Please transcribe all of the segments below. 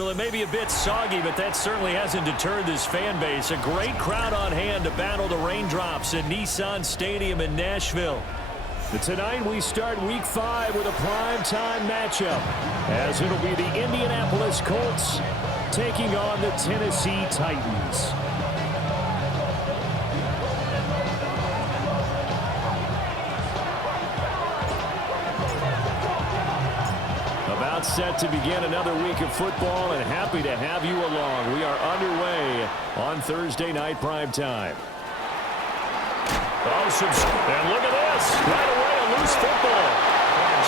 Well, it may be a bit soggy, but that certainly hasn't deterred this fan base. A great crowd on hand to battle the raindrops at Nissan Stadium in Nashville. But tonight we start Week 5 with a primetime matchup, as it'll be the Indianapolis Colts taking on the Tennessee Titans. About set to begin another week of football, and happy to have you along. We are underway on Thursday night primetime. And look at this. Right away, a loose football.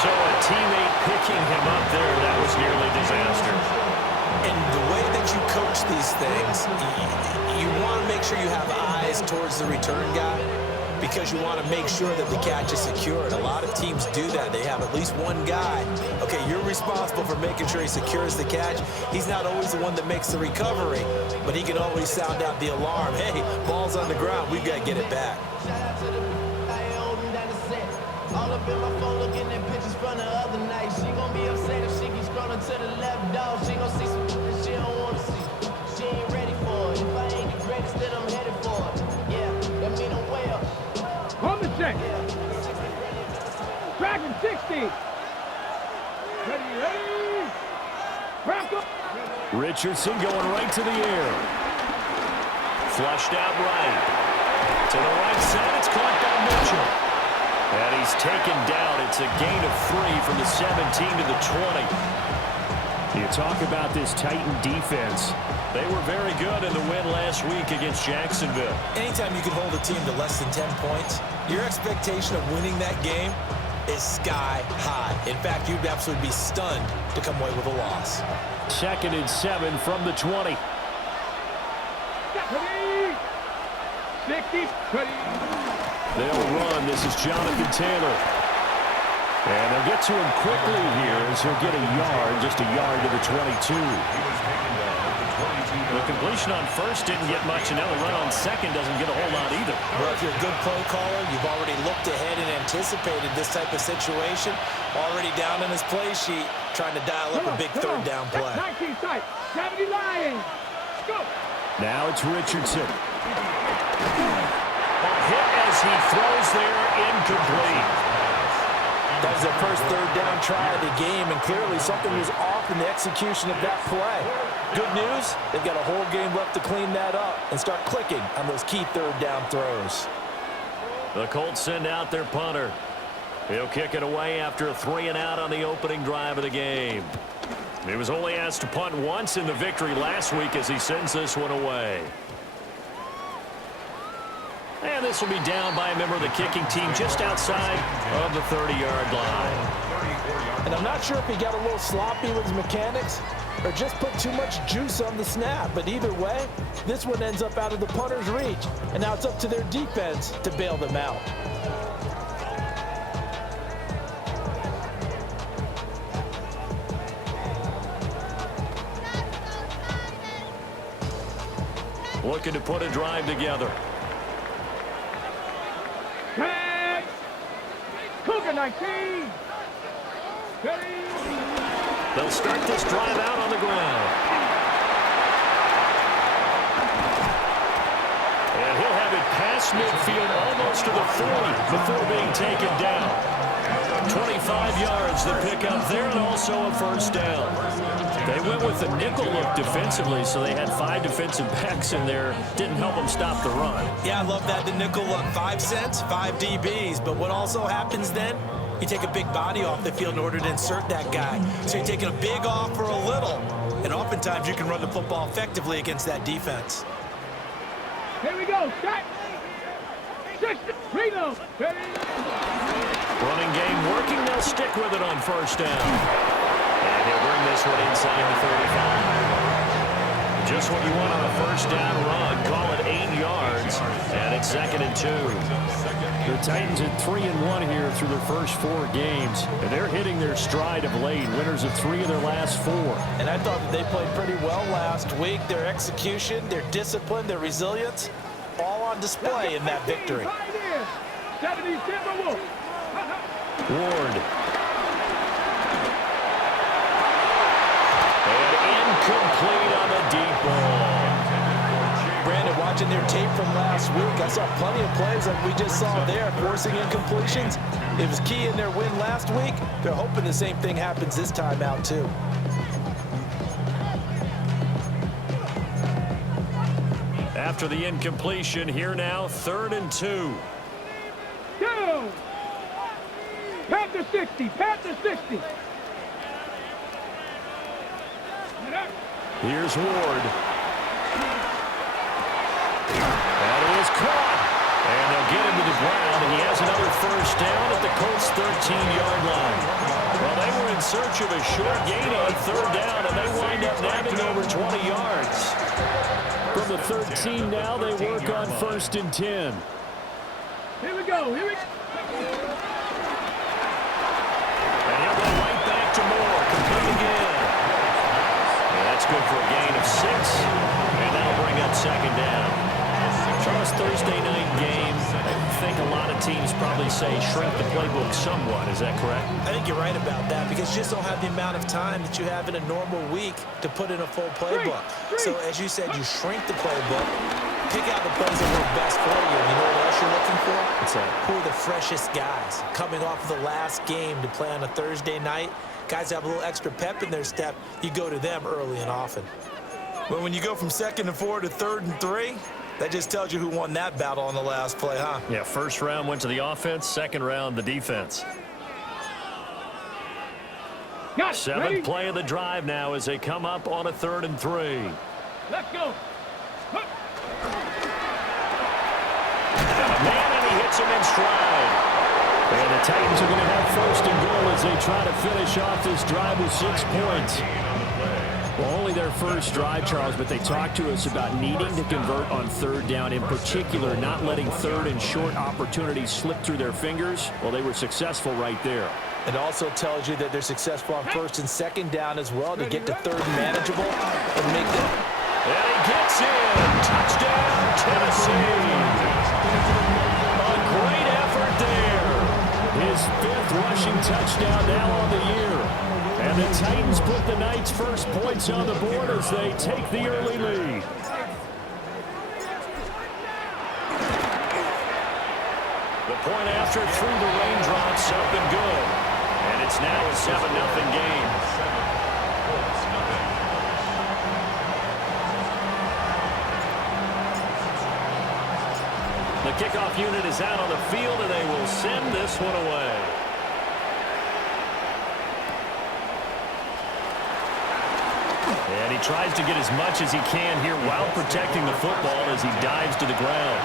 So a teammate picking him up there, that was nearly disaster. And the way that you coach these things, you want to make sure you have eyes towards the return guy because you want to make sure that the catch is secured. A lot of teams do that. They have at least one guy. Okay, you're responsible for making sure he secures the catch. He's not always the one that makes the recovery, but he can always sound out the alarm. Hey, ball's on the ground. We've got to get it back. All up in my phone looking at pictures from the other night. She gon' be upset if she keeps scrolling to the left, dog. She gon' see some that she don't wanna see. She ain't ready for it. If I ain't the greatest, then I'm headed for it. Yeah, that mean I'm way up. On the check. Dragon 60. Ready. Wrap up. Richardson going right to the air. Flushed out right. To the right side, it's caught by Mitchell. And he's taken down. It's a gain of 3 from the 17 to the 20. You talk about this Titan defense. They were very good in the win last week against Jacksonville. Anytime you can hold a team to less than 10 points, your expectation of winning that game is sky high. In fact, you'd absolutely be stunned to come away with a loss. 2nd and 7 from the 20. 60. They'll run. This is Jonathan Taylor. And they'll get to him quickly here as he'll get a yard, just a yard to the 22. The completion on first didn't get much, and now the run on second doesn't get a whole lot either. Well, if you're a good play caller, you've already looked ahead and anticipated this type of situation. Already down in his play sheet, trying to dial up a big third down play. 19 sight. Gravity line. Go. Now it's Richardson. Hit as he throws there, incomplete. That was their first third down try of the game, and clearly something was off in the execution of that play. Good news, they've got a whole game left to clean that up and start clicking on those key third down throws. The Colts send out their punter. He'll kick it away after a 3-and-out on the opening drive of the game. He was only asked to punt once in the victory last week as he sends this one away. And this will be down by a member of the kicking team just outside of the 30-yard line. And I'm not sure if he got a little sloppy with his mechanics or just put too much juice on the snap. But either way, this one ends up out of the punter's reach. And now it's up to their defense to bail them out. Looking to put a drive together. Cougar 19. They'll start this drive out on the ground. And he'll have it past midfield almost to the 40 before being taken down. 25 yards the pickup there, and also a first down. They went with the nickel look defensively, so they had 5 defensive backs in there. Didn't help them stop the run. Yeah, I love that, the nickel look. 5 cents, 5 DBs. But what also happens then, you take a big body off the field in order to insert that guy. So you're taking a big off for a little. And oftentimes you can run the football effectively against that defense. Here we go. Start. Reload. Running game working. They'll stick with it on first down. And he'll bring this one inside the 35. Just what you want on a first down run. Call it 8 yards. And it's 2nd and 2. The Titans at 3-1 here through their first 4 games. And they're hitting their stride of late. Winners of 3 of their last 4. And I thought that they played pretty well last week. Their execution, their discipline, their resilience, all on display in that victory. Ward. And incomplete. tape from last week, I saw plenty of plays like we just saw there, forcing incompletions. It was key in their win last week. They're hoping the same thing happens this time out, too. After the incompletion, here now, 3rd and 2. Go! Panther 60, Panther 60. Here's Ward. That is caught. And they'll get him to the ground, and he has another first down at the Colts' 13-yard line. Well, they were in search of a short gain on 3rd down, and they wind up nabbing over 20 yards. From the 13 now, they work on 1st and 10. Here we go, here we go. And he'll go right back to Moore. Complete again. And that's good for a gain of 6. And that'll bring up 2nd down. Charles, Thursday night game, I think a lot of teams probably say shrink the playbook somewhat. Is that correct? I think you're right about that because you just don't have the amount of time that you have in a normal week to put in a full playbook. So, as you said, you shrink the playbook, pick out the plays that work best for you. And you know what else you're looking for? What's that? Who are the freshest guys coming off of the last game to play on a Thursday night? Guys have a little extra pep in their step. You go to them early and often. Well, when you go from 2nd and 4 to 3rd and 3, that just tells you who won that battle on the last play, huh? Yeah, 1st round went to the offense, 2nd round the defense. 7th play of the drive now as they come up on a 3rd and 3. Let's go. Man, and he hits him in stride. And the Titans are going to have 1st and goal as they try to finish off this drive with 6 points. Well, only their first drive, Charles, but they talked to us about needing to convert on 3rd down, in particular not letting 3rd and short opportunities slip through their fingers. Well, they were successful right there. It also tells you that they're successful on 1st and 2nd down as well to get to 3rd and manageable and make them. And he gets in. Touchdown, Tennessee. A great effort there. His 5th rushing touchdown now on the year. And the Titans put the Knights' first points on the board as they take the early lead. The point after through the raindrops up and good. And it's now a 7-0 game. The kickoff unit is out on the field, and they will send this one away. And he tries to get as much as he can here while protecting the football as he dives to the ground.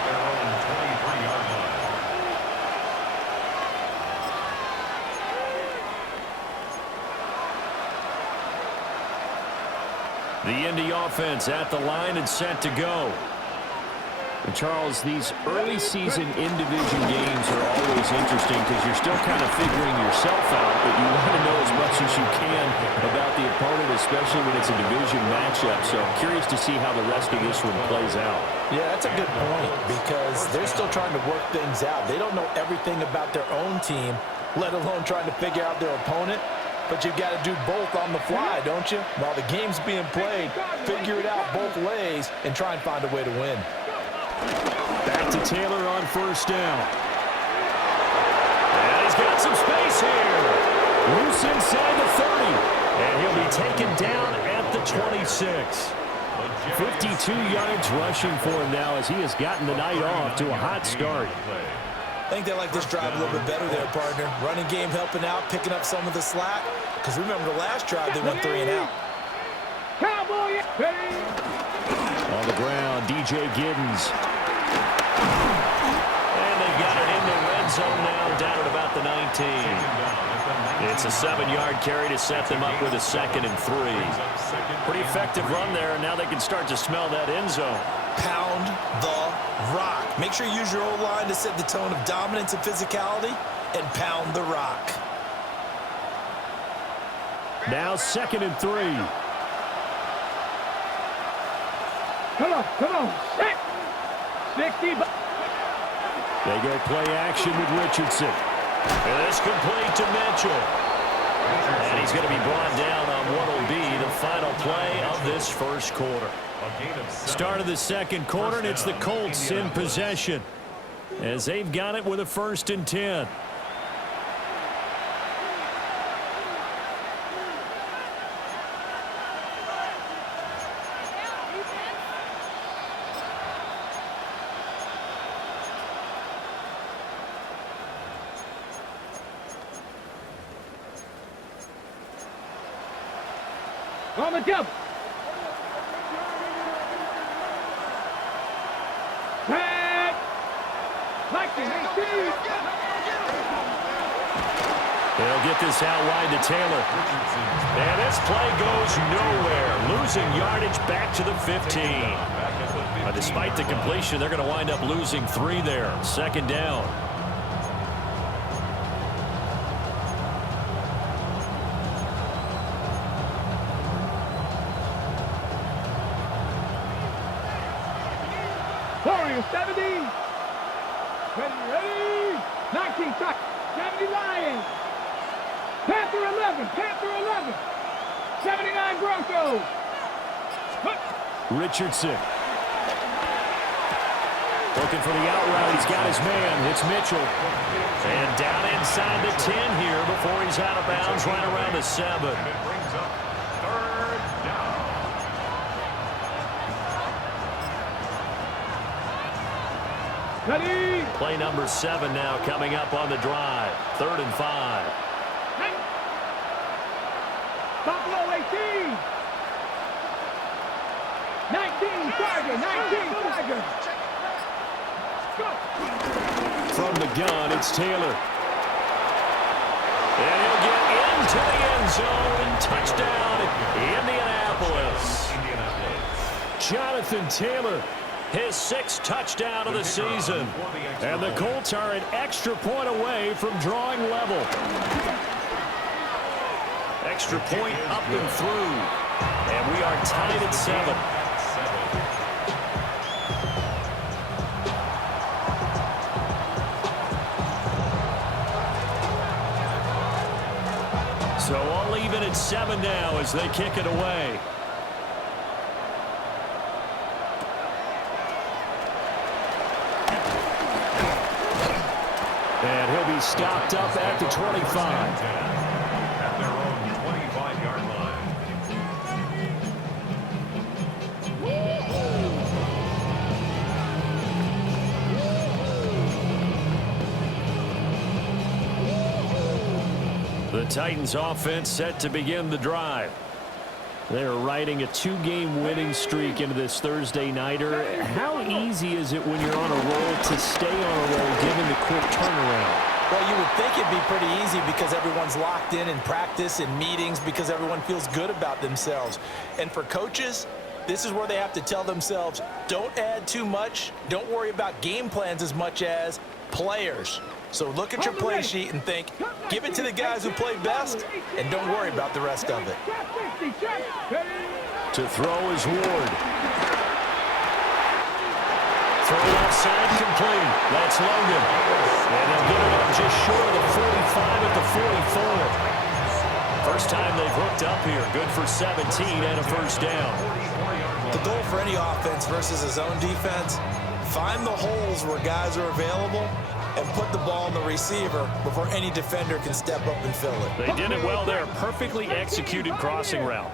The Indy offense at the line and set to go. And Charles, these early season in-division games are always interesting because you're still kind of figuring yourself out, but you want to know as much as you can about the opponent, especially when it's a division matchup. So I'm curious to see how the rest of this one plays out. Yeah, that's a good point because they're still trying to work things out. They don't know everything about their own team, let alone trying to figure out their opponent. But you've got to do both on the fly, don't you? While the game's being played, figure it out both ways and try and find a way to win. Back to Taylor on 1st down. And he's got some space here. Loose inside the 30. And he'll be taken down at the 26. 52 yards rushing for him now as he has gotten the night off to a hot start. I think they like this drive a little bit better there, partner. Running game helping out, picking up some of the slack. Because remember the last drive, they went 3 and out. Cowboy! On the ground, DJ Giddens. And they've got it in the red zone now, down at about the 19. It's a 7-yard carry to set them up with a 2nd and 3. Pretty effective run there, and now they can start to smell that end zone. Pound the rock. Make sure you use your O-line to set the tone of dominance and physicality, and pound the rock. Now 2nd and 3. Come on, set! 60. They go play action with Richardson. And it's complete to Mitchell. And he's going to be brought down on what will be the the final play of this first quarter. Start of the second quarter, and it's the Colts in possession as they've got it with a 1st and 10. On the double. Tag. They'll get this out wide to Taylor. And this play goes nowhere. Losing yardage back to the 15. Despite the completion, they're going to wind up losing 3 there. 2nd down. Warriors 70. Ready. 19 touch. 70 Lions. Panther 11. Panther 11. 79 Broncos. Richardson. Looking for the out route. He's got his man. It's Mitchell. And down inside the 10 here before he's out of bounds right around the 7. Ready. Play number 7 now coming up on the drive. 3rd and 5. Buffalo 18. 19 Tiger. 19 Tiger. Go. From the gun, it's Taylor. And he'll get into the end zone. Touchdown, Indianapolis. Jonathan Taylor, his 6th touchdown of the season. And the Colts are an extra point away from drawing level. Extra point up and through. And we are tied at 7. So all even at 7 now as they kick it away. And he'll be stopped up at the 25. At their own 25-yard line. The Titans offense set to begin the drive. They're riding a 2-game winning streak into this Thursday nighter. How easy is it when you're on a roll to stay on a roll given the quick turnaround? Well, you would think it'd be pretty easy because everyone's locked in practice and meetings because everyone feels good about themselves. And for coaches, this is where they have to tell themselves, don't add too much. Don't worry about game plans as much as players. So look at your play sheet and think, give it to the guys who play best, and don't worry about the rest of it. To throw is Ward. Throw outside complete. That's Logan. And they'll get it up just short of the 45 at the 44. First time they've hooked up here. Good for 17 and a 1st down. The goal for any offense versus a zone defense, find the holes where guys are available and put the ball on the receiver before any defender can step up and fill it. They did it well there. Perfectly executed crossing route.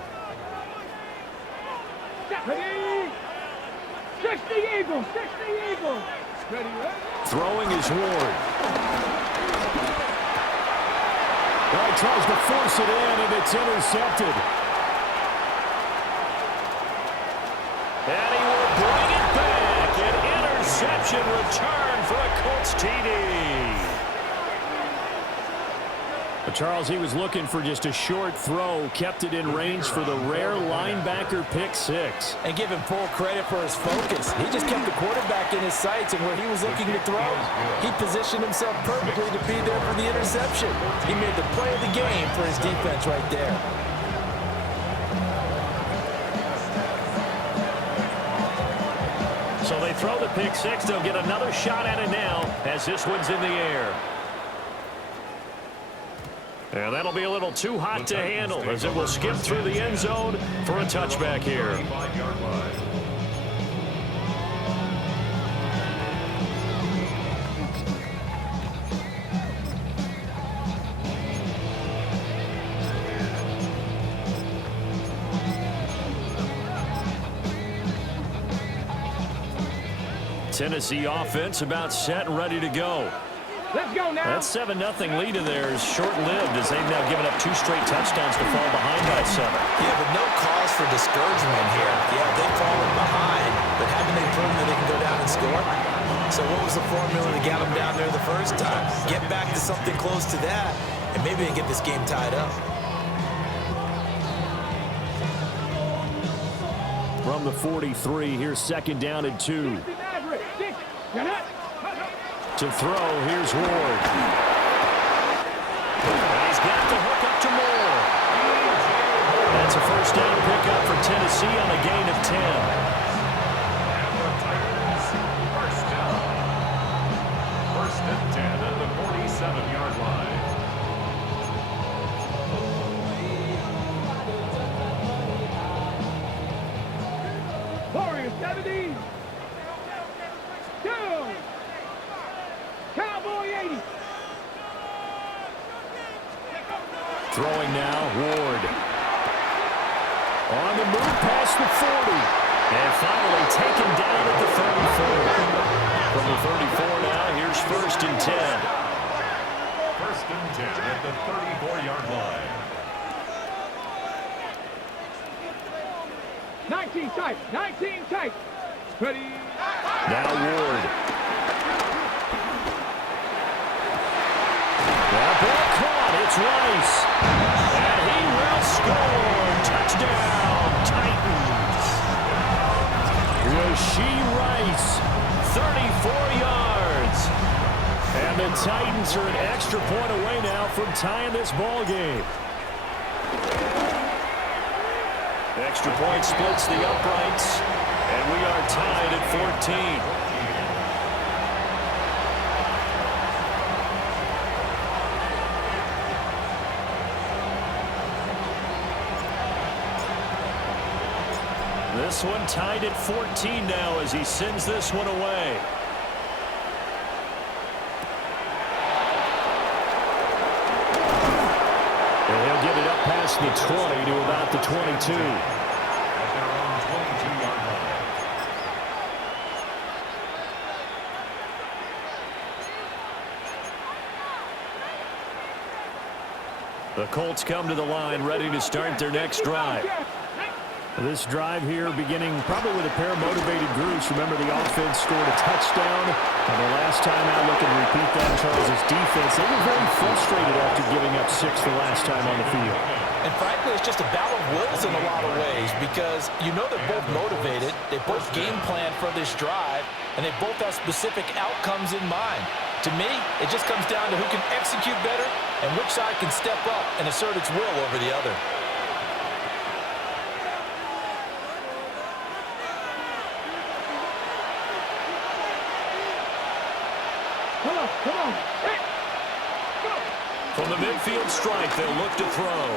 Ready. 60 Eagles. 60 Eagles. Ready. Throwing is Ward. Well, he tries to force it in, and it's intercepted. And he will bring it back. An interception return for a Colts TD. But Charles, he was looking for just a short throw, kept it in range for the rare linebacker pick 6. And give him full credit for his focus. He just kept the quarterback in his sights and where he was looking to throw. He positioned himself perfectly to be there for the interception. He made the play of the game for his defense right there. So they throw the pick 6. They'll get another shot at it now as this one's in the air. And that'll be a little too hot to handle as it will skip through the end zone for a touchback here. 25-yard line. Tennessee offense about set and ready to go. Let's go now. That 7-0 lead of theirs short-lived as they've now given up 2 straight touchdowns to fall behind by 7. Yeah, but no cause for discouragement here. Yeah, they've fallen behind, but haven't they proven that they can go down and score? So what was the formula to get them down there the first time? Get back to something close to that, and maybe they get this game tied up. From the 43, here's second down and 2. To throw, here's Ward. And he's got the hook up to Moore. That's a first down pickup for Tennessee on a gain of 10. And the Titans, first down. First and 10 at the 47-yard line. Warriors 70. Down. Cowboy 80. Throwing now, Ward. On the move past the 40. And finally taken down at the 34. From the 34 now, here's first and 10. First and 10 at the 34-yard line. 19 tight. 19 tight. Ready. Now Ward. That ball caught. It's Rice. And he will score. Touchdown, Titans. Rashee Rice, 34 yards. And the Titans are an extra point away now from tying this ball game. Extra point splits the uprights, and we are tied at 14. This one tied at 14 now as he sends this one away. And he'll get it up past the 20 to about the 22. At their own 22-yard line. The Colts come to the line ready to start their next drive. This drive here beginning probably with a pair of motivated groups. Remember, the offense scored a touchdown. And the last time out, looking to repeat that in Charles' defense, they were very frustrated after giving up 6 the last time on the field. And frankly, it's just a battle of wills in a lot of ways because you know they're both motivated, they both game plan for this drive, and they both have specific outcomes in mind. To me, it just comes down to who can execute better and which side can step up and assert its will over the other. Come on. Hey. Go. From the midfield strike, they'll look to throw.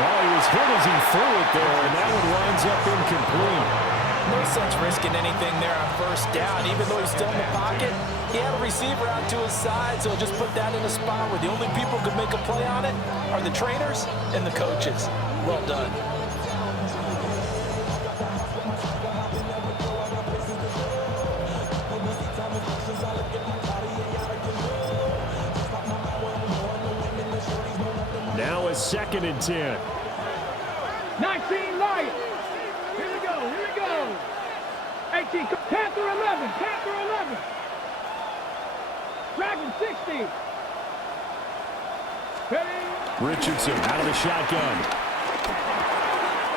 Well, he was hit as he threw it there, and that one winds up incomplete. No sense risking anything there on first down. Even though he's still in the pocket, he had a receiver out to his side, so just put that in a spot where the only people who could make a play on it are the trainers and the coaches. Well done. Now a second and 10. 19 Lions. Here we go. 18. Panther 11. Dragon 60. Ready. Richardson out of the shotgun.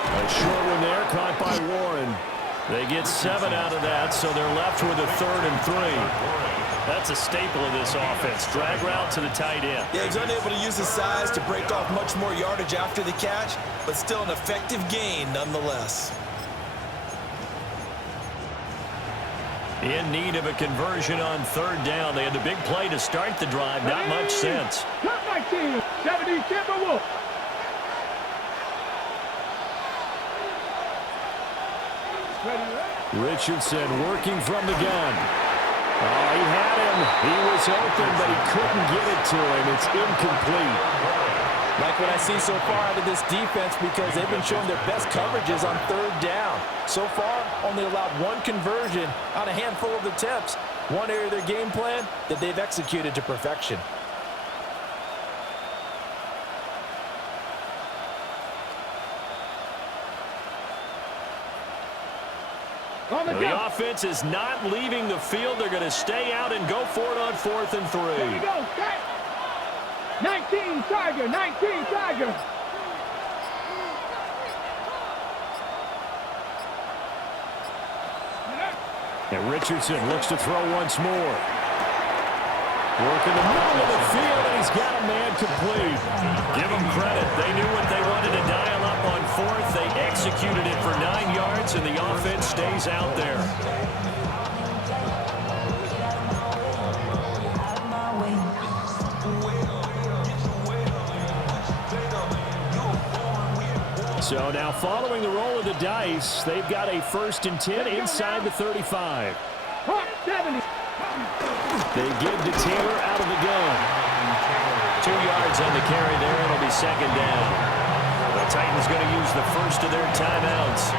A short one there, caught by Warren. They get 7 out of that, so they're left with a 3rd and 3. That's a staple of this offense. Drag route to the tight end. Yeah, he's unable to use his size to break off much more yardage after the catch, but still an effective gain nonetheless. In need of a conversion on third down. They had the big play to start the drive. Not much sense. Top 19, 70 Timberwolves. Richardson working from the gun. Oh, he had him. He was open, but he couldn't get it to him. It's incomplete. Like what I see so far out of this defense, because they've been showing their best coverages on third down. So far, only allowed one conversion on a handful of attempts. One area of their game plan that they've executed to perfection. The offense is not leaving the field. They're going to stay out and go for it on 4th and 3. There you go, set. 19 Tiger, 19 Tiger. And Richardson looks to throw once more. Working the middle of the field, and he's got a man complete. Give them credit. They knew what they wanted to dial up on 4th. They executed it for 9 yards, and the offense stays out there. So now following the roll of the dice, they've got a 1st and 10 inside the 35. 70. They give to Taylor out of the gun. 2 yards on the carry there. It'll be 2nd down. The Titans going to use the first of their timeouts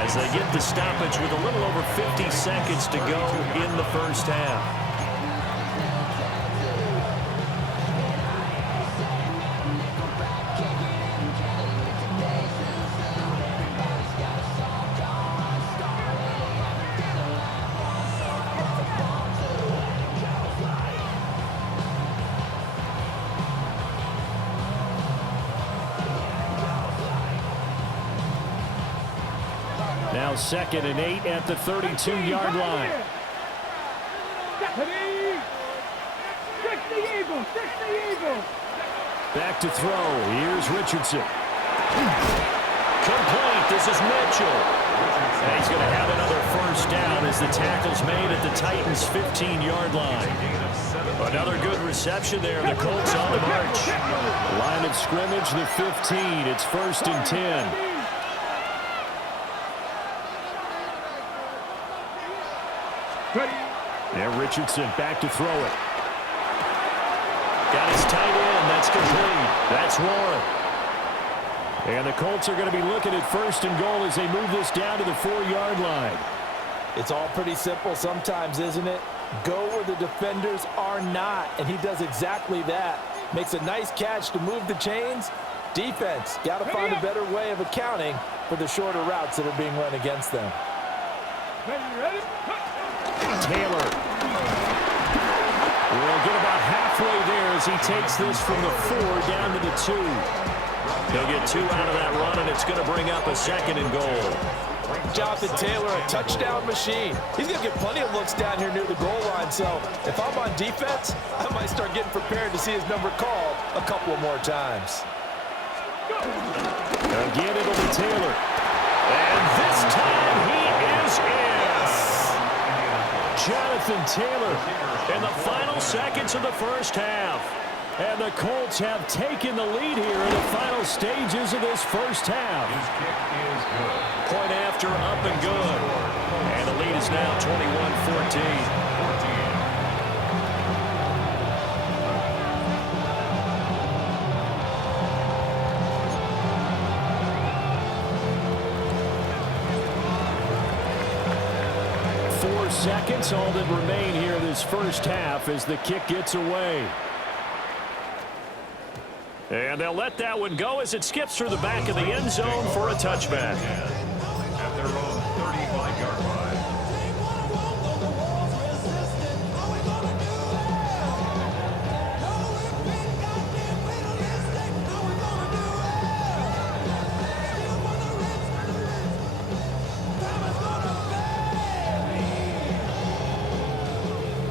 as they get the stoppage with a little over 50 seconds to go in the first half. Now 2nd and 8 at the 32-yard line. 60 Eagles, 60 Eagles. Back to throw. Here's Richardson. Complete. This is Mitchell. And he's going to have another 1st down as the tackle's made at the Titans' 15-yard line. Another good reception there. The Colts on the march. Line of scrimmage, the 15. It's 1st and 10. And Richardson back to throw it. Got his tight end. That's complete. That's Warren. And the Colts are going to be looking at 1st and goal as they move this down to the 4-yard line. It's all pretty simple sometimes, isn't it? Go where the defenders are not, and he does exactly that. Makes a nice catch to move the chains. Defense, got to find a better way of accounting for the shorter routes that are being run against them. Ready? Taylor will get about halfway there as he takes this from the 4 down to the 2. He'll get 2 out of that run, and it's going to bring up a 2nd and goal. Jonathan Taylor, a touchdown machine. He's going to get plenty of looks down here near the goal line, so if I'm on defense, I might start getting prepared to see his number called a couple of more times. Again, it'll be Taylor. And this time he is in. Jonathan Taylor in the final seconds of the first half. And the Colts have taken the lead here in the final stages of this first half. His kick is good. Point after, up and good. And the lead is now 21-14. 4 seconds, all that remain here in this first half as the kick gets away. And they'll let that one go as it skips through the back of the end zone for a touchback. At their own 35-yard line.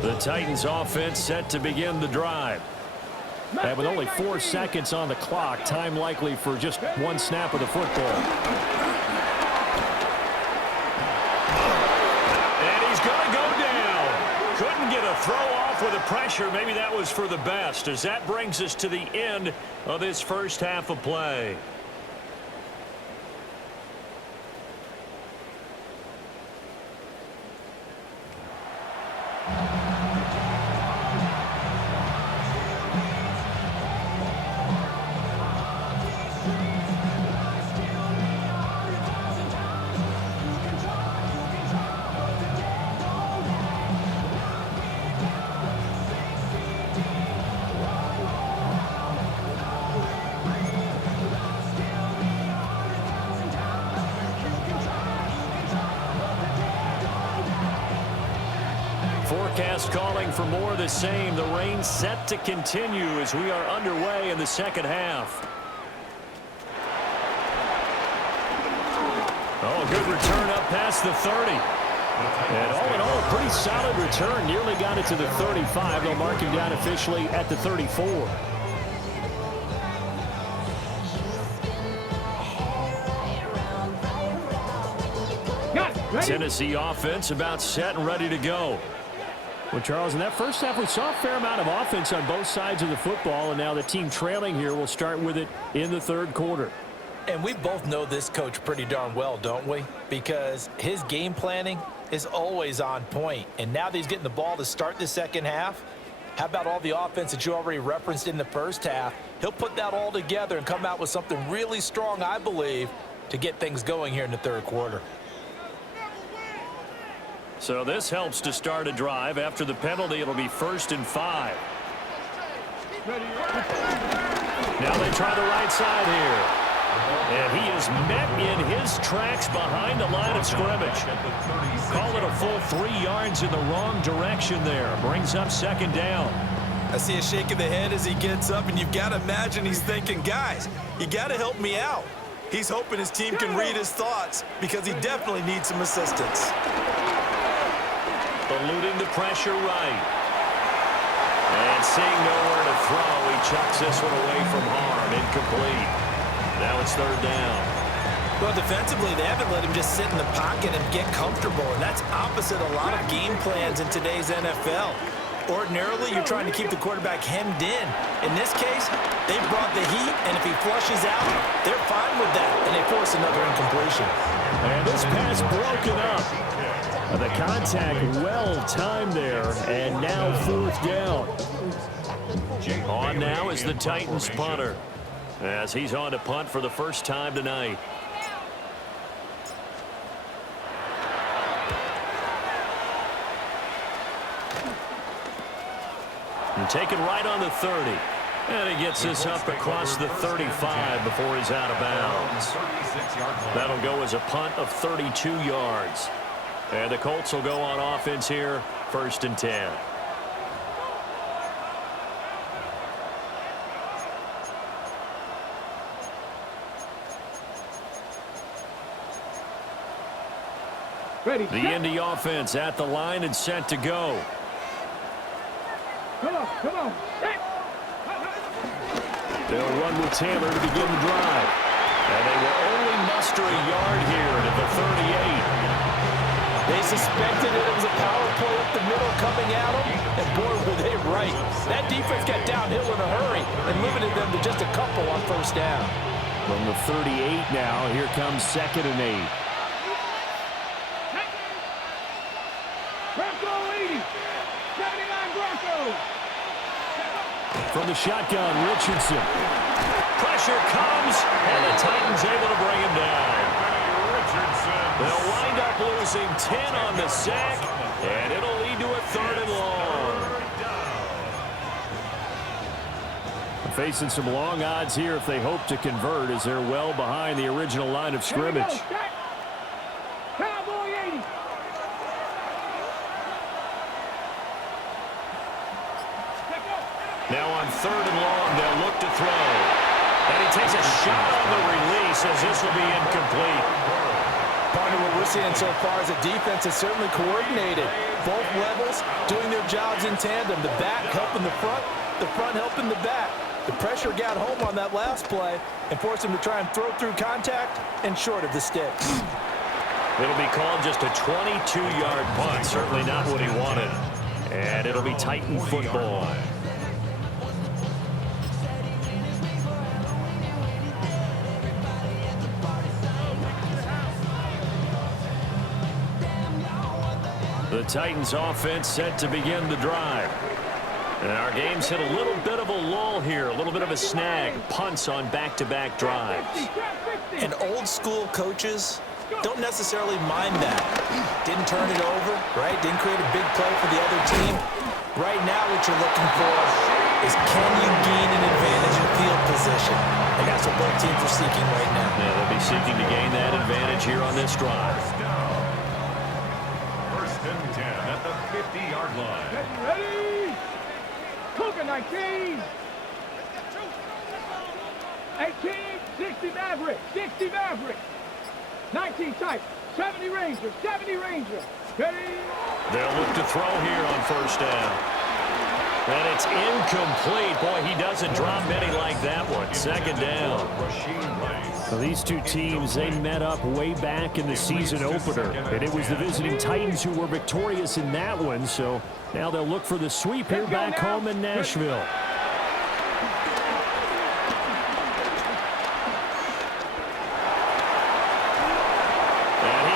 The Titans offense set to begin the drive. And with only 4 seconds on the clock, time likely for just one snap of the football. And he's going to go Couldn't get a throw off with the pressure. Maybe that was for the best, as that brings us to the end of this first half of play. Forecast calling for more of the same. The rain set to continue as we are underway in the second half. Oh, good return up past the 30. And all in all, a pretty solid return. Nearly got it to the 35. They'll mark him down officially at the 34. Tennessee offense about set and ready to go. Well, Charles, in that first half, we saw a fair amount of offense on both sides of the football, and now the team trailing here will start with it in the third quarter. And we both know this coach pretty darn well, don't we? Because his game planning is always on point. And now that he's getting the ball to start the second half, how about all the offense that you already referenced in the first half? He'll put that all together and come out with something really strong, I believe, to get things going here in the third quarter. So this helps to start a drive. After the penalty, it'll be 1st and 5. Now they try the right side here. And he is met in his tracks behind the line of scrimmage. Call it a full 3 yards in the wrong direction there. Brings up 2nd down. I see a shake of the head as he gets up, and you've got to imagine he's thinking, guys, you got to help me out. He's hoping his team can read his thoughts because he definitely needs some assistance. Eluding the pressure right. And seeing nowhere to throw, he chucks this one away from harm. Incomplete. Now it's 3rd down. Well, defensively, they haven't let him just sit in the pocket and get comfortable, and that's opposite a lot of game plans in today's NFL. Ordinarily, you're trying to keep the quarterback hemmed in. In this case, they brought the heat, and if he flushes out, they're fine with that, and they force another incompletion. And this pass broken up. The contact well timed there, and now 4th down. On now is the Titans punter, as he's on to punt for the first time tonight. And taken right on the 30. And he gets this up across the 35 before he's out of bounds. That'll go as a punt of 32 yards. And the Colts will go on offense here, 1st and 10. Ready. The Indy offense at the line and set to go. Come on, come on. They'll run with Taylor to begin the drive. And they will only muster a yard here at the 38. They suspected it was a power play up the middle coming at them, and boy, were they right. That defense got downhill in a hurry and limited them to just a couple on 1st down. From the 38 now, here comes 2nd and 8. Bronco 80. 79 Broncos. From the shotgun, Richardson. Pressure comes, and the Titans able to bring him down. They'll wind up losing 10 on the sack, and it'll lead to a 3rd and long. Facing some long odds here if they hope to convert, as they're well behind the original line of scrimmage. Cowboy 80. Now on 3rd and long, they'll look to throw. And he takes a shot on the release, as this will be incomplete. Partner, what we're seeing so far is a defense is certainly coordinated. Both levels doing their jobs in tandem. The back helping the front helping the back. The pressure got home on that last play and forced him to try and throw through contact and short of the sticks. It'll be called just a 22-yard punt, certainly not what he wanted. And it'll be Titan football. The Titans offense set to begin the drive. And our game's hit a little bit of a lull here, a little bit of a snag. Punts on back-to-back drives. And old school coaches don't necessarily mind that. Didn't turn it over, right? Didn't create a big play for the other team. Right now what you're looking for is can you gain an advantage in field position? And that's what both teams are seeking right now. Yeah, they'll be seeking to gain that advantage here on this drive. First and 10 at the 50-yard line. Ready? Cougar 19. 18, 60 Maverick, 60 Maverick. 19 type, 70 Ranger, 70 Ranger. Ready? They'll look to throw here on first down. And it's incomplete. Boy, he doesn't drop many like that one. Second down. Well, these two teams, they met up way back in the season opener. And it was the visiting Titans who were victorious in that one. So now they'll look for the sweep here back home in Nashville.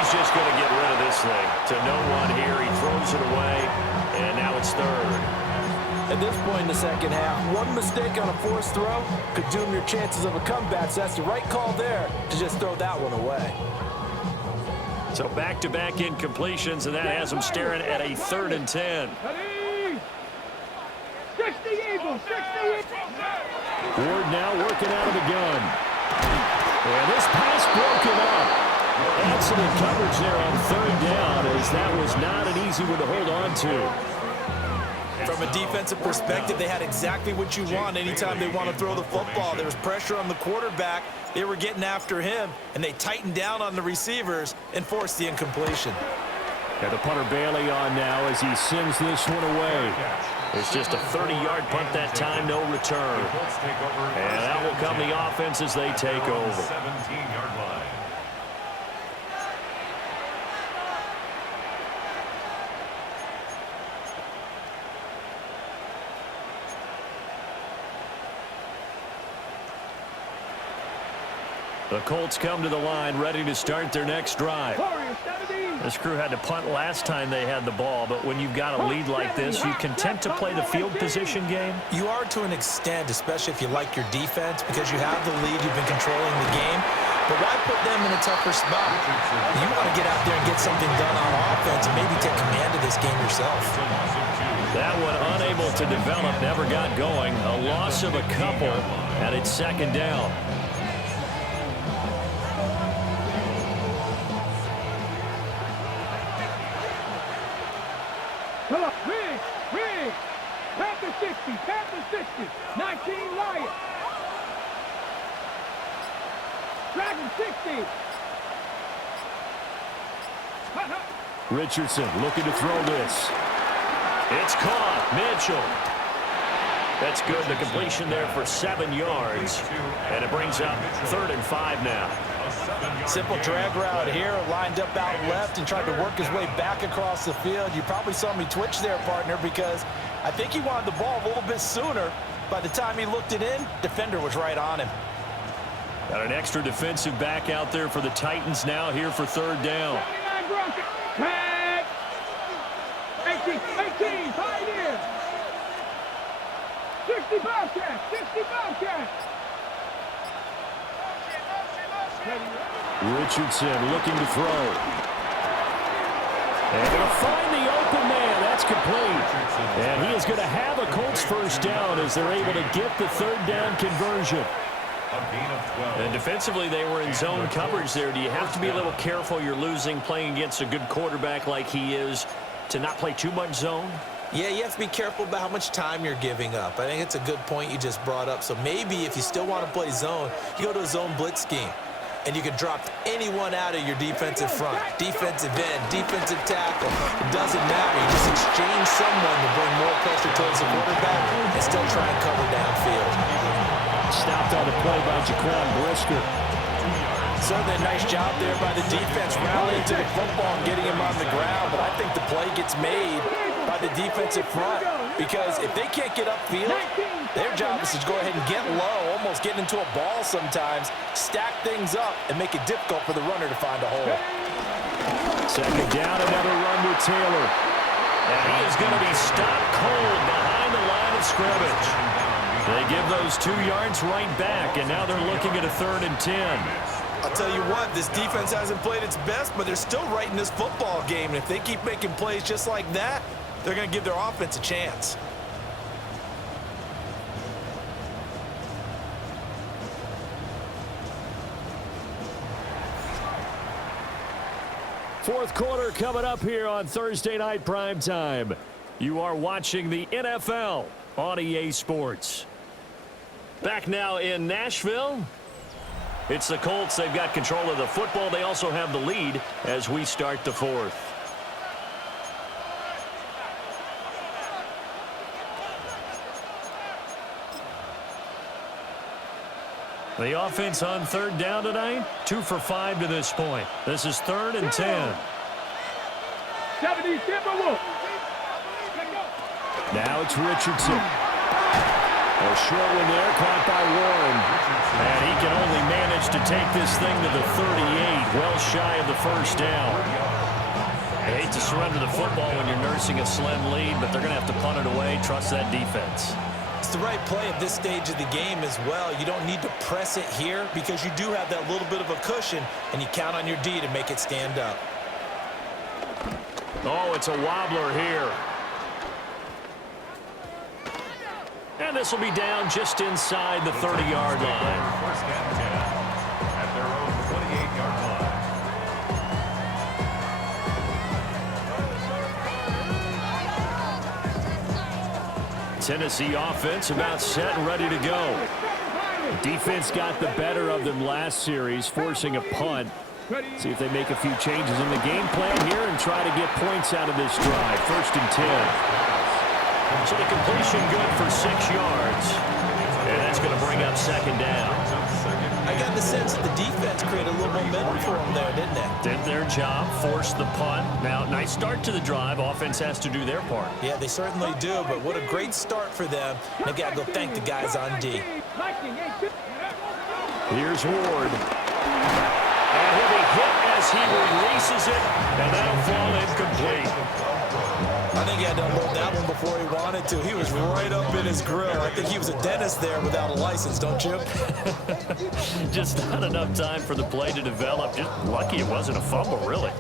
Just going to get rid of this thing to no one here. He throws it away, and now it's third. At this point in the second half, one mistake on a forced throw could doom your chances of a comeback. So that's the right call there to just throw that one away. So back-to-back incompletions, and that has them staring at a 3rd and 10. 60 Eagles, 60 Eagles. Ward now working out of the gun. And this pass broken up. Excellent coverage there on 3rd down, as that was not an easy one to hold on to. From a defensive perspective, they had exactly what you want anytime they want to throw the football. There was pressure on the quarterback. They were getting after him, and they tightened down on the receivers and forced the incompletion. And the punter Bailey on now as he sends this one away. It's just a 30-yard punt that time, no return. And that will come the offense as they take over. 17-yard line. The Colts come to the line ready to start their next drive. This crew had to punt last time they had the ball, but when you've got a lead like this, you content to play the field position game? You are to an extent, especially if you like your defense, because you have the lead, you've been controlling the game. But why put them in a tougher spot? You want to get out there and get something done on offense and maybe take command of this game yourself. That one unable to develop, never got going. A loss of a couple, and it's 2nd down. Come on, Riggs, Panther 60, 19 Lions. Dragon 60. Richardson looking to throw this. It's caught. Mitchell. That's good. The completion there for 7 yards. And it brings up 3rd and 5 now. Simple drag route here, lined up out left and tried to work his way back across the field. You probably saw me twitch there, partner, because I think he wanted the ball a little bit sooner. By the time he looked it in, defender was right on him. Got an extra defensive back out there for the Titans now here for 3rd down. 79 Broncos. Tag. 18, Pioneers. 60 Bobcats, 60 Bobcats. Richardson looking to throw. And going to find the open man. That's complete. And he is going to have a Colts first down as they're able to get the 3rd down conversion. And defensively, they were in zone coverage there. Do you have to be a little careful? You're losing playing against a good quarterback like he is to not play too much zone? Yeah, you have to be careful about how much time you're giving up. I think it's a good point you just brought up. So maybe if you still want to play zone, you go to a zone blitz scheme. And you can drop anyone out of your defensive front. Defensive end, defensive tackle. It doesn't matter. You just exchange someone to bring more pressure towards the quarterback and still try and cover downfield. Stopped on the play by Jaquan Brisker. Certainly a nice job there by the defense, rallying to the football and getting him on the ground. But I think the play gets made by the defensive front, because if they can't get upfield, their job is to go ahead and get low, almost get into a ball sometimes, stack things up, and make it difficult for the runner to find a hole. Second down, another run with Taylor. And he is going to be stopped cold behind the line of scrimmage. They give those 2 yards right back, and now they're looking at a 3rd and 10. I'll tell you what, this defense hasn't played its best, but they're still right in this football game. And if they keep making plays just like that, they're going to give their offense a chance. Fourth quarter coming up here on Thursday Night Primetime. You are watching the NFL on EA Sports. Back now in Nashville. It's the Colts. They've got control of the football. They also have the lead as we start the 4th. The offense on 3rd down tonight, 2 for 5 to this point. This is 3rd and 10. 70 Timberwolves. Now it's Richardson. A short one there, caught by Warren. And he can only manage to take this thing to the 38, well shy of the 1st down. I hate to surrender the football when you're nursing a slim lead, but they're going to have to punt it away. Trust that defense. It's the right play at this stage of the game as well. You don't need to press it here because you do have that little bit of a cushion, and you count on your D to make it stand up. Oh, it's a wobbler here. And this will be down just inside the 30-yard line. 1st and 10 at their own 28-yard line. Tennessee offense about set and ready to go. Defense got the better of them last series, forcing a punt. See if they make a few changes in the game plan here and try to get points out of this drive. 1st and 10. So the completion good for 6 yards. And that's going to bring up 2nd down. I got the sense that the defense created a little momentum for them there, didn't they? Did their job, forced the punt. Now, nice start to the drive. Offense has to do their part. Yeah, they certainly do, but what a great start for them. They got to go thank the guys on D. Here's Ward. And he'll be hit as he releases it, and that'll fall incomplete. I think he had to unload that one before he wanted to. He was right up in his grill. I think he was a dentist there without a license, don't you? Just not enough time for the play to develop. Just lucky it wasn't a fumble, really.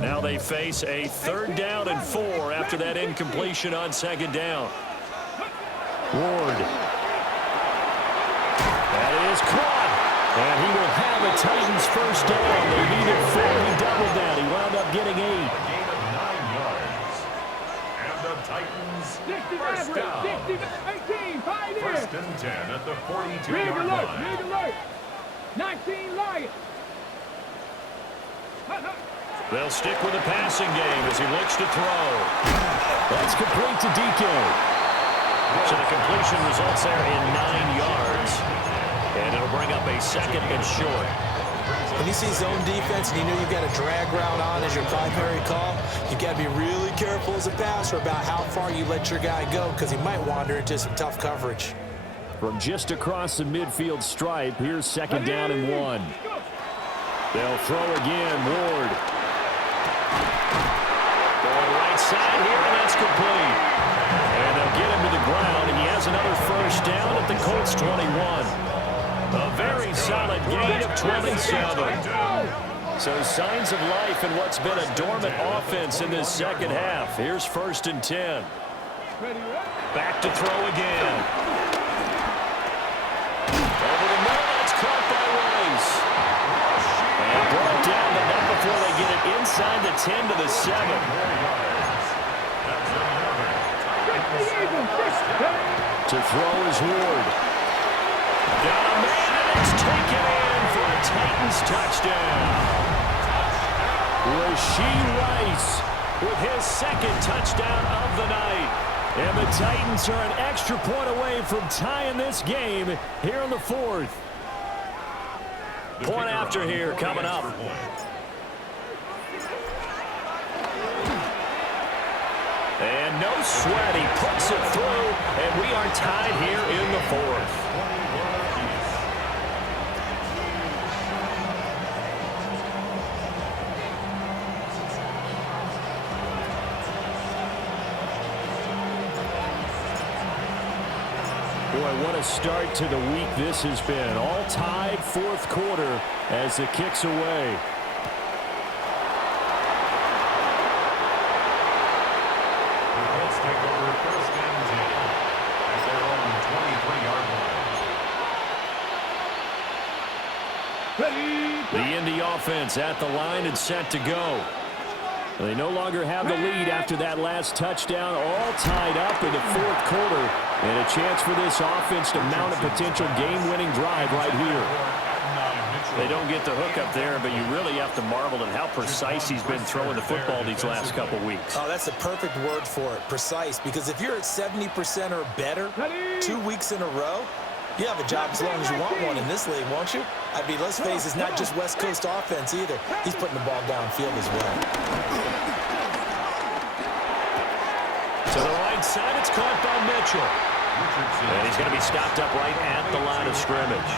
Now they face a 3rd down and 4 after that incompletion on 2nd down. Ward. That is caught. And he will have a Titans 1st down. They needed 4. He doubled that. He wound up getting 8. Titans, 60 1st down. 18, 5 years. 1st and 10 at the 42-yard Big alert, line. big alert. 19 Lions. They'll stick with the passing game as he looks to throw. That's complete to DK. So the completion results there in 9 yards. And it'll bring up a 2nd and short. When you see zone defense and you know you've got a drag route on as your primary call, you've got to be really careful as a passer about how far you let your guy go because he might wander into some tough coverage. From just across the midfield stripe, here's 2nd down and 1. They'll throw again, Ward. Going right side here, and that's complete. And they'll get him to the ground, and he has another 1st down at the Colts 21. A very solid gain of 27. So signs of life in what's been a dormant offense in this 2nd half. Here's 1st and 10. Back to throw again. Over the middle, it's caught by Rice. And brought down, but not before they get it inside the 10 to the 7. To throw is Ward. Got a man, and it's taken in for a Titans touchdown. Rashee Rice with his 2nd touchdown of the night. And the Titans are an extra point away from tying this game here in the 4th. Point after here coming up. And no sweat. He puts it through, and we are tied here in the fourth. Boy, what a start to the week this has been. All tied fourth quarter as the kick's away. The Colts take over first and 10 at their own 23-yard line. The Indy offense at the line and set to go. They no longer have the lead after that last touchdown, all tied up in the fourth quarter, and a chance for this offense to mount a potential game-winning drive right here. They don't get the hook up there, but you really have to marvel at how precise he's been throwing the football these last couple weeks. Oh, that's the perfect word for it, precise, because if you're at 70% or better 2 weeks in a row, you have a job as long as you want one in this league, won't you? I mean, let's face it, it's not just West Coast offense either. He's putting the ball downfield as well. To the right side, it's caught by Mitchell. And he's going to be stopped up right at the line of scrimmage.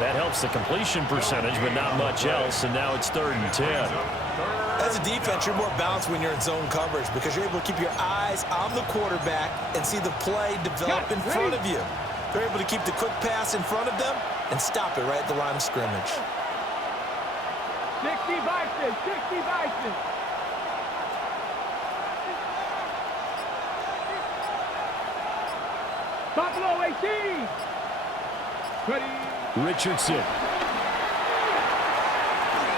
That helps the completion percentage, but not much else, and now it's 3rd and 10. As a defense, you're more balanced when you're in zone coverage because you're able to keep your eyes on the quarterback and see the play develop in front of you. They're able to keep the quick pass in front of them and stop it right at the line of scrimmage. 60 Bison, 60 Bison. Buffalo 18. Ready. Richardson.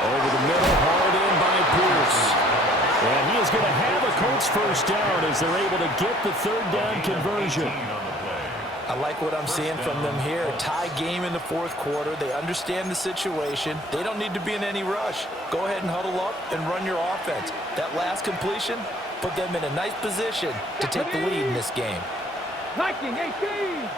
Over the middle, hauled in by Pierce. And he is going to have a Colts first down as they're able to get the 3rd down conversion. I like what I'm seeing from them here. A tie game in the fourth quarter. They understand the situation. They don't need to be in any rush. Go ahead and huddle up and run your offense. That last completion put them in a nice position to take the lead in this game. Viking 18.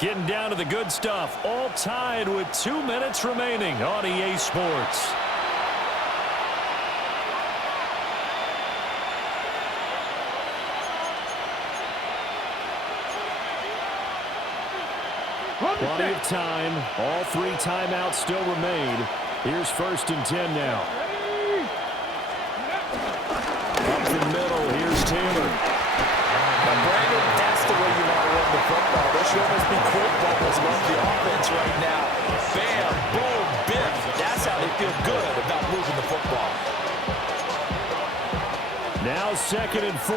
Getting down to the good stuff. All tied with 2 minutes remaining on EA Sports. Plenty of time. All 3 timeouts still remain. Here's 1st and 10 now. Up the middle. Here's Taylor. Now, Brandon, that's the way you want to run the football. There should almost be quick bubbles off the offense right now. Bam, boom, biff. That's how they feel good about moving the football. Now 2nd and 4.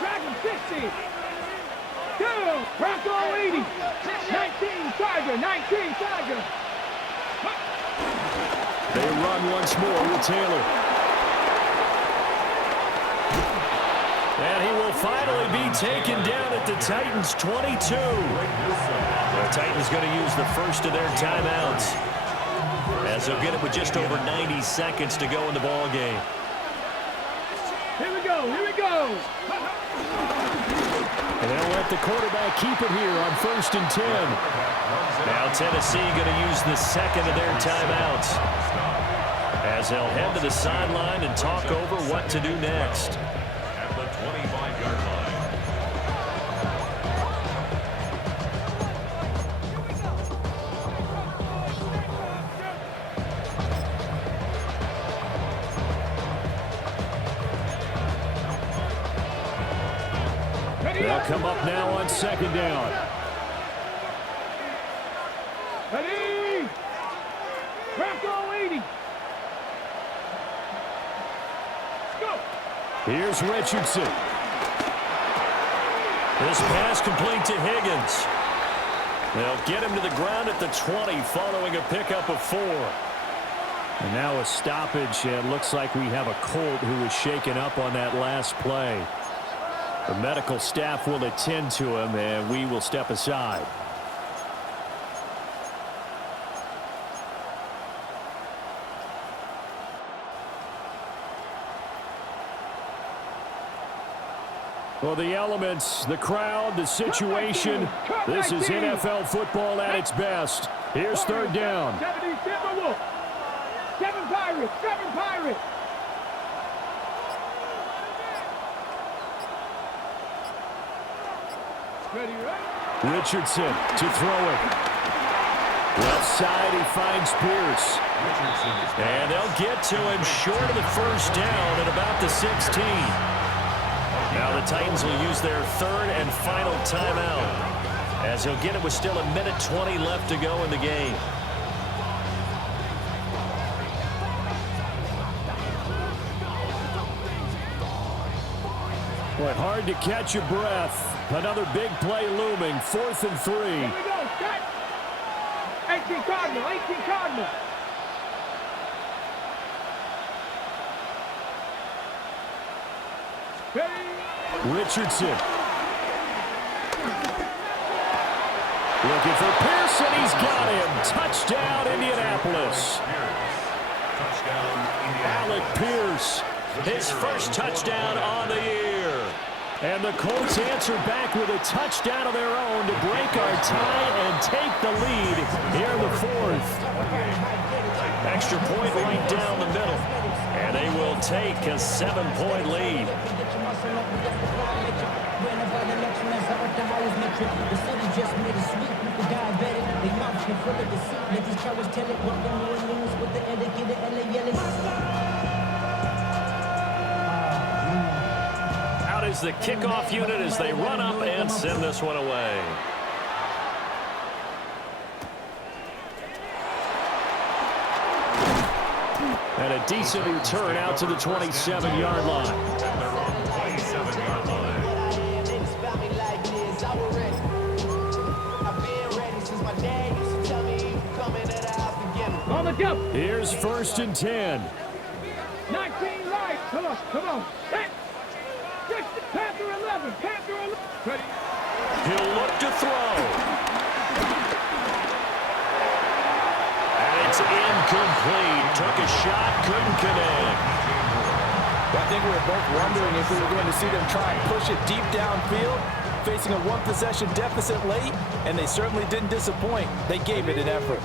Dragon 60. 2. Bronco 80. 19 Tiger. 19 Tiger. They run once more with Taylor. And he will finally be taken down at the Titans' 22. The Titans going to use the first of their timeouts, as they'll get it with just over 90 seconds to go in the ball game. Here we go. Here we go. And they'll let the quarterback keep it here on 1st and 10. Now Tennessee going to use the 2nd of their timeouts, as they'll head to the sideline and talk over what to do next. At the 25-yard line. They'll come up now on 2nd down. Ready. Bronco 80. Go. Here's Richardson. This pass complete to Higgins. They'll get him to the ground at the 20 following a pickup of 4. And now a stoppage, and looks like we have a Colt who was shaken up on that last play. The medical staff will attend to him, and we will step aside. Well, the elements, the crowd, the situation, this is NFL football at its best. Here's 3rd down. 70 Timberwolves. 7 Pirates. 7 Pirates. Richardson to throw it. Left side, he finds Pierce. And they'll get to him short of the first down at about the 16. Now the Titans will use their third and final timeout, as he'll get it with still 1:20 left to go in the game. Boy, hard to catch your breath. Another big play looming. 4th and 3. Here we go. Set. 18 Cardinal. 18 Cardinal. Richardson. Looking for Pearson. He's got him. Touchdown, Indianapolis. Alec Pierce. His first touchdown on the year. And the Colts answer back with a touchdown of their own to break our tie and take the lead here in the 4th. Extra point right down the middle. And they will take a 7-point lead. Out is the kickoff unit as they run up and send this one away. And a decent return out to the 27-yard line. And they're on the 27-yard line. On the jump. Here's 1st and 10. 19 right. Come on. Come on. Set. Panther 11. Panther 11. Ready. He'll look to throw. And it's incomplete. Took a shot, couldn't connect. I think we were both wondering if we were going to see them try and push it deep downfield, facing a one-possession deficit late, and they certainly didn't disappoint. They gave it an effort.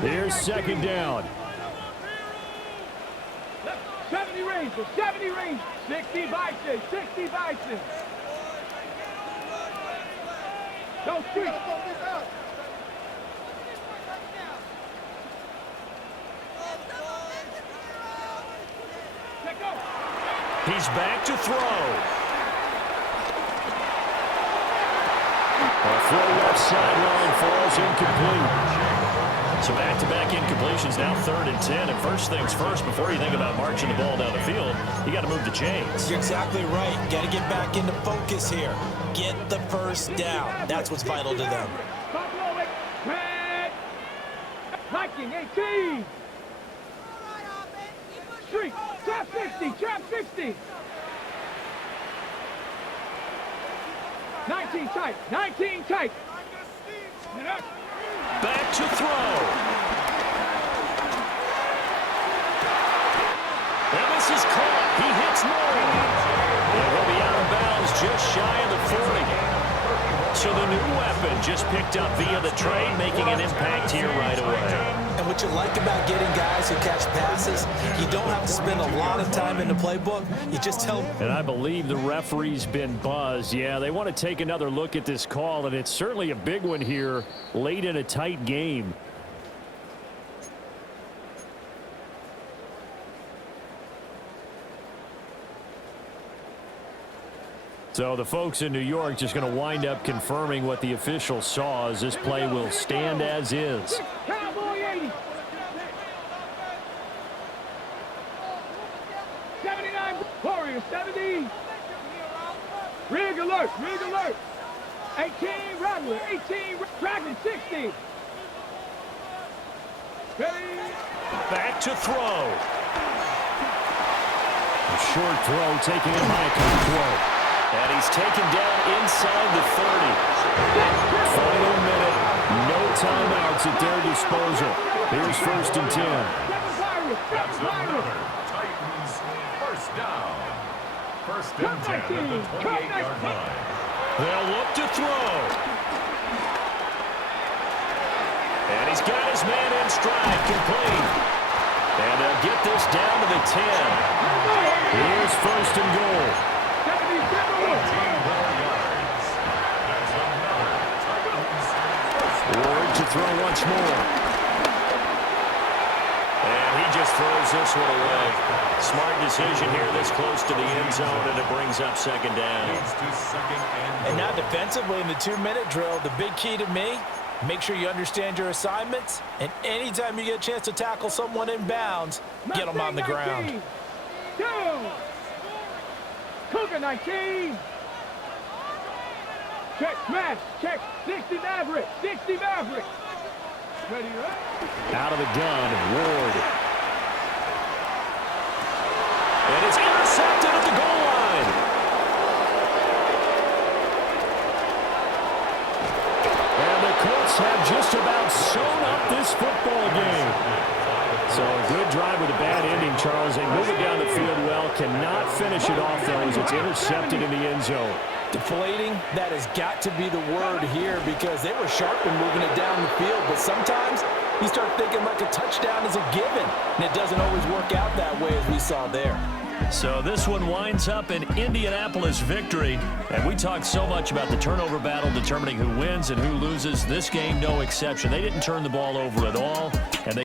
Here's 2nd down. 70 Rangers. 70 Rangers. 60 Bison. 60 Bison. Go street. Let go. He's back to throw. A throw left sideline falls incomplete. So back-to-back incompletions, now 3rd and 10. And first things first, before you think about marching the ball down the field, you got to move the chains. You're exactly right. Got to get back into focus here. Get the first down. That's what's vital to them. Buffalo, red. Viking 18. Street. Trap 60. Trap 60. 19 tight. 19 tight. Back to throw. And this is caught. He hits Moore. And he'll be out of bounds just shy of the 40. So the new weapon just picked up via the trade, making an impact here right away. And what you like about getting guys who catch passes, you don't have to spend a lot of time in the playbook. You just tell them. And I believe the referee's been buzzed. Yeah, they want to take another look at this call, and it's certainly a big one here late in a tight game. So the folks in New York just going to wind up confirming what the official saw, as this play will stand as is. Cowboy 80. 79 Warriors 70. Rig alert. Rig alert. 18 Rattler. 18 Dragon 60. Ready. Back to throw. A short throw taking him high throw. And he's taken down inside the 30. Final minute. No timeouts at their disposal. Here's 1st and 10. That's another Titans first down. 1st and 10 at the 28-yard line. They'll look to throw. And he's got his man in stride, complete. And they'll get this down to the 10. Here's 1st and goal. 14 more yards. That's another throw once more. And he just throws this one away. Smart decision here this close to the end zone, and it brings up second down. And now defensively in the 2-minute drill, the big key to me, make sure you understand your assignments, and anytime you get a chance to tackle someone in bounds, get them on the ground. 2. Cougar 19. Check, smash, check, 60 Maverick, 60 Maverick. Ready, right? Out of the gun, Ward. And it's intercepted at the goal line. And the Colts have just about sewn up this football game. So a good drive with a bad ending, Charles. They move it down the field well, cannot finish it off, though, as it's intercepted in the end zone. Deflating, that has got to be the word here because they were sharp in moving it down the field, but sometimes you start thinking like a touchdown is a given, and it doesn't always work out that way as we saw there. So this one winds up an Indianapolis victory, and we talked so much about the turnover battle determining who wins and who loses. This game, no exception. They didn't turn the ball over at all, and they